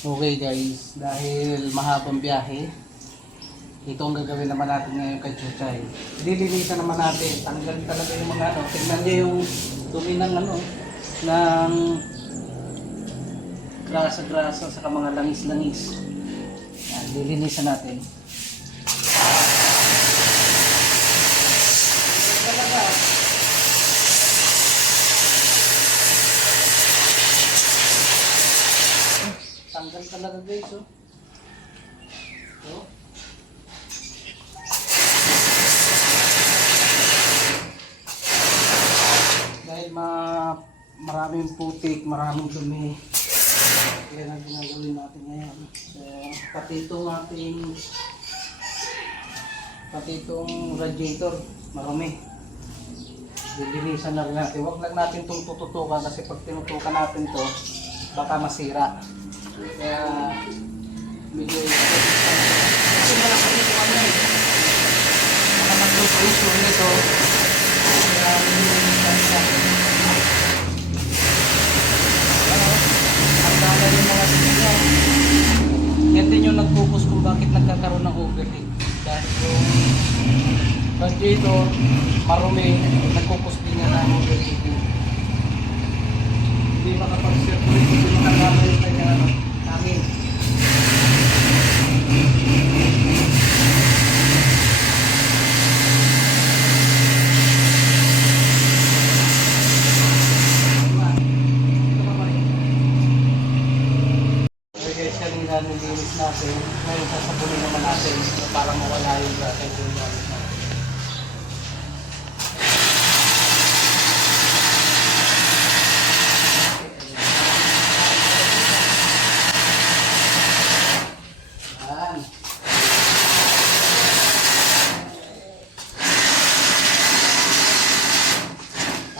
Okay guys, dahil mahabang biyahe, ito ang gagawin naman natin ngayon kay Chuchay. Dilinisan naman natin, tanggalin talaga yung mga ano, tignan niyo yung dumi ng ano, ng grasa-grasa sa mga langis-langis. Yan, dilinisan natin. Talaga. Tanggal talaga guys, oh. Oh. Dahil maraming putik, maraming dumi. Yan ang ginagawin natin ngayon. So, pati itong radiator, marami. Dilinisan na rin natin. Huwag lang natin itong tututukan kasi pag tinutukan natin to baka masira. Kaya medyo kasi malaki ito kami. Baka mag-produce nito. Kaya ang dami yung mga sinya. Yan din yung nag-focus kung bakit nagkakaroon ng overheat. Dahil yung radiator marumi, nag-focus din niya ng overheat. Hindi makapag-circulate kung hindi makakama yung kanya namin. Okay guys, kanina nilinis natin. Ngayon sasabunin naman natin para mawala yung grasa yung gamit natin.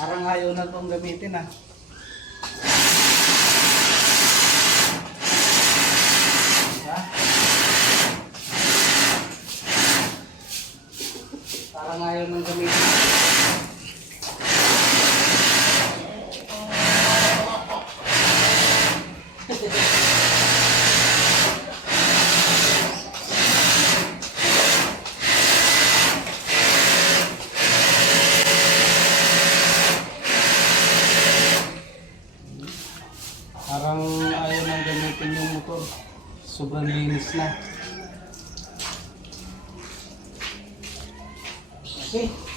Parang ayaw na itong gamitin ah. Diba? Parang ayaw nang gamitin. Parang ayaw nang gamitin yung motor. Sobrang linis na. Okay.